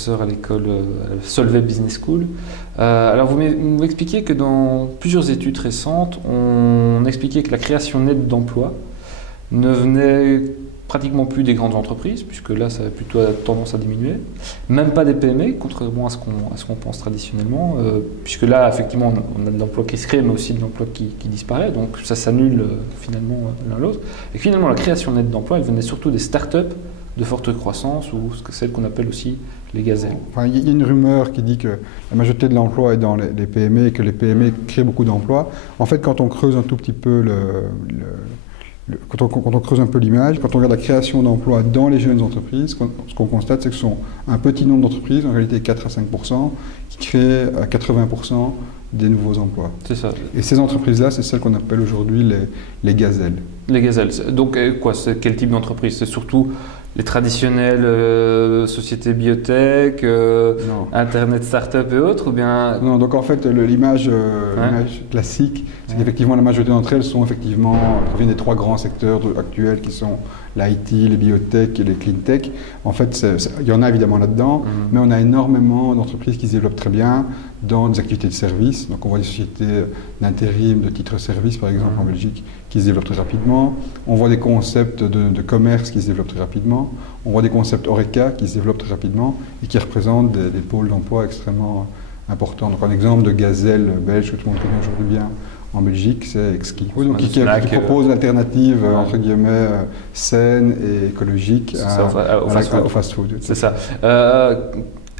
professeur à l'école Solvay Business School. Alors vous m'expliquiez que dans plusieurs études récentes, on expliquait que la création nette d'emplois ne venait pratiquement plus des grandes entreprises, puisque là ça a plutôt tendance à diminuer, même pas des PME, contrairement à ce qu'on pense traditionnellement, puisque là effectivement on a de l'emploi qui se crée, mais aussi de l'emploi qui disparaît, donc ça s'annule finalement l'un l'autre. Et finalement la création nette d'emplois, elle venait surtout des start-up de forte croissance, ou celles qu'on appelle aussi les gazelles. Enfin, il y a une rumeur qui dit que la majorité de l'emploi est dans les PME et que les PME créent beaucoup d'emplois. En fait, quand on creuse un tout petit peu quand on creuse un peu l'image, quand on regarde la création d'emplois dans les jeunes entreprises, ce qu'on constate, c'est que ce sont un petit nombre d'entreprises, en réalité 4 à 5%, qui créent à 80% des nouveaux emplois. C'est ça. Et ces entreprises-là, c'est celles qu'on appelle aujourd'hui les gazelles. Les gazelles. Donc quoi, c'est quel type d'entreprise? C'est surtout les traditionnelles sociétés biotech, Internet Startup et autres, ou bien... Non, donc en fait, l'image classique, c'est qu'effectivement la majorité d'entre elles proviennent des trois grands secteurs actuels qui sont l'IT, les biotech et les clean tech. En fait, il y en a évidemment là-dedans, mais on a énormément d'entreprises qui se développent très bien dans des activités de service. Donc on voit des sociétés d'intérim, de titres-service par exemple en Belgique, qui se développent très rapidement. On voit des concepts de commerce qui se développent très rapidement. On voit des concepts Horeca qui se développent très rapidement et qui représentent des pôles d'emploi extrêmement importants. Donc un exemple de gazelle belge que tout le monde connaît aujourd'hui bien en Belgique, c'est Exquis. Oui, donc qui propose l'alternative entre guillemets saine et écologique au fast-food. C'est ça.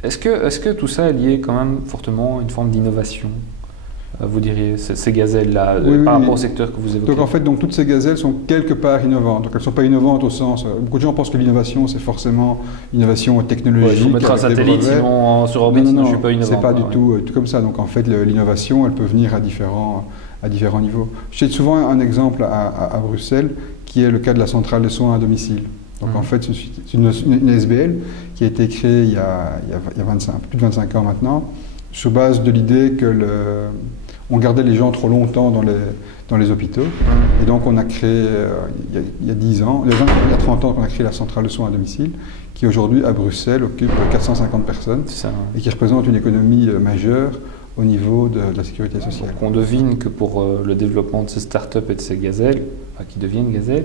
Est-ce que tout ça est lié quand même fortement à une forme d'innovation, vous diriez, ces gazelles-là, par rapport au secteur que vous évoquez? Donc en fait, toutes ces gazelles sont quelque part innovantes. Donc elles ne sont pas innovantes au sens... beaucoup de gens pensent que l'innovation, c'est forcément innovation technologique. Il faut mettre un satellite sur orbite, sinon je ne suis pas innovant. C'est pas du tout comme ça. Donc en fait, l'innovation, elle peut venir à différents niveaux. Je cite souvent un exemple à Bruxelles, qui est le cas de la centrale de soins à domicile. Donc en fait, c'est une SBL qui a été créée il y a plus de 25 ans maintenant, sur base de l'idée que on gardait les gens trop longtemps dans les hôpitaux. Et donc on a créé, il y a 10 ans, il y a 30 ans qu'on a créé la centrale de soins à domicile, qui aujourd'hui à Bruxelles occupe 450 personnes et qui représente une économie majeure au niveau de la sécurité sociale. Donc on devine que pour le développement de ces startups et de ces gazelles, qui deviennent gazelles,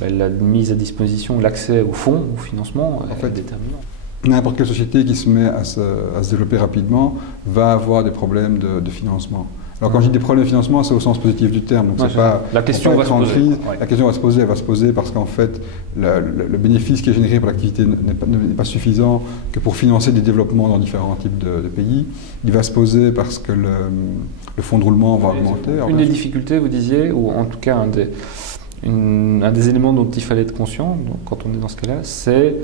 la mise à disposition, l'accès au fonds, au financement, est déterminant. N'importe quelle société qui se met à se développer rapidement va avoir des problèmes de financement. Alors quand je dis des problèmes de financement, c'est au sens positif du terme. Donc c'est pas la question va se poser. La question va se poser parce qu'en fait le bénéfice qui est généré par l'activité n'est pas suffisant que pour financer des développements dans différents types de pays. Il va se poser parce que le fonds de roulement va augmenter. Une des difficultés, vous disiez, ou en tout cas un des éléments dont il fallait être conscient quand on est dans ce cas-là, c'est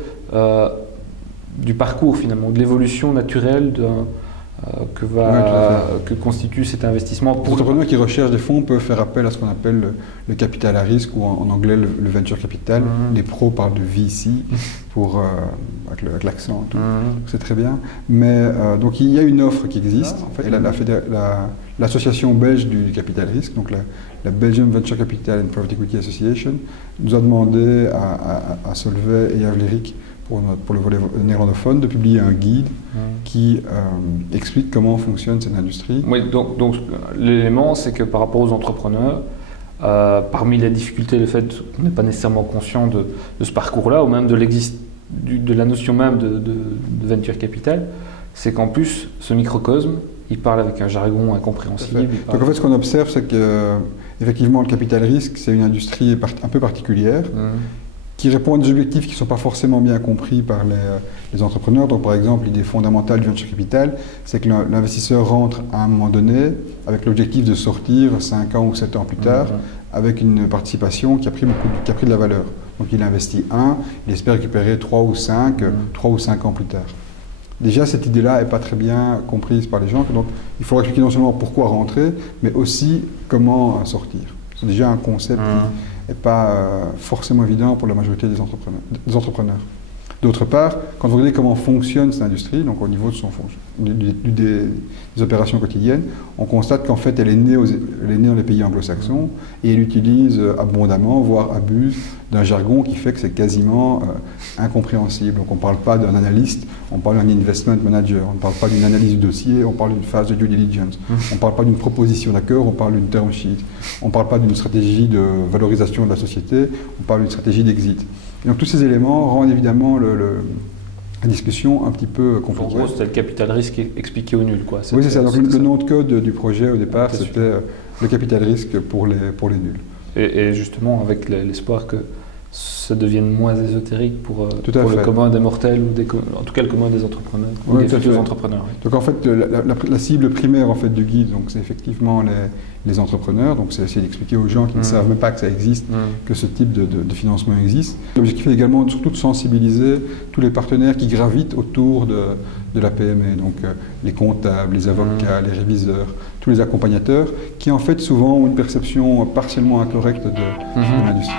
du parcours finalement, de l'évolution naturelle que constitue cet investissement. Les entrepreneurs qui recherchent des fonds peuvent faire appel à ce qu'on appelle le capital à risque, ou en anglais le venture capital. Les pros parlent de VC avec l'accent, c'est très bien. Mais donc il y a une offre qui existe. En fait, l'association belge du capital risque, donc la Belgian Venture Capital and Private Equity Association, nous a demandé à Solvay et à Vlerick, pour le volet néerlandophone, de publier un guide qui explique comment fonctionne cette industrie. Oui, donc l'élément, c'est que par rapport aux entrepreneurs, parmi les difficultés, le fait qu'on n'est pas nécessairement conscient de ce parcours-là, ou même de la notion même de venture capital, c'est qu'en plus, ce microcosme, il parle avec un jargon incompréhensible. Donc en fait, ce qu'on observe, c'est que effectivement, le capital risque, c'est une industrie un peu particulière, qui répond à des objectifs qui ne sont pas forcément bien compris par les entrepreneurs. Donc par exemple, l'idée fondamentale du venture capital, c'est que l'investisseur rentre à un moment donné avec l'objectif de sortir 5 ans ou 7 ans plus tard avec une participation qui a pris de la valeur. Donc il investit il espère récupérer 3 ou 5 ans plus tard. Déjà, cette idée-là n'est pas très bien comprise par les gens. Donc il faut expliquer non seulement pourquoi rentrer, mais aussi comment sortir. C'est déjà un concept qui n'est pas forcément évident pour la majorité des entrepreneurs. D'autre part, quand vous regardez comment fonctionne cette industrie, donc au niveau de des opérations quotidiennes, on constate qu'en fait elle est née dans les pays anglo-saxons et elle utilise abondamment, voire abuse d'un jargon qui fait que c'est quasiment incompréhensible. Donc on ne parle pas d'un analyste, on parle d'un investment manager, on ne parle pas d'une analyse du dossier, on parle d'une phase de due diligence, on ne parle pas d'une proposition d'accord, on parle d'une term sheet, on ne parle pas d'une stratégie de valorisation de la société, on parle d'une stratégie d'exit. Et donc tous ces éléments rendent évidemment la discussion un petit peu compliquée. En gros, c'était le capital risque expliqué au nul, quoi. Oui, c'est ça. Donc le nom de code du projet au départ, c'était le capital risque pour les nuls. Et justement, avec l'espoir que ça devienne moins ésotérique pour le commun des mortels, ou en tout cas le commun des entrepreneurs, ou des futurs entrepreneurs. Oui. Donc en fait, la cible primaire en fait, du guide, c'est effectivement les entrepreneurs. Donc c'est essayer d'expliquer aux gens qui ne savent même pas que ça existe, que ce type de financement existe. L'objectif est également surtout de sensibiliser tous les partenaires qui gravitent autour de la PME, donc les comptables, les avocats, les réviseurs, tous les accompagnateurs, qui en fait souvent ont une perception partiellement incorrecte de l'industrie.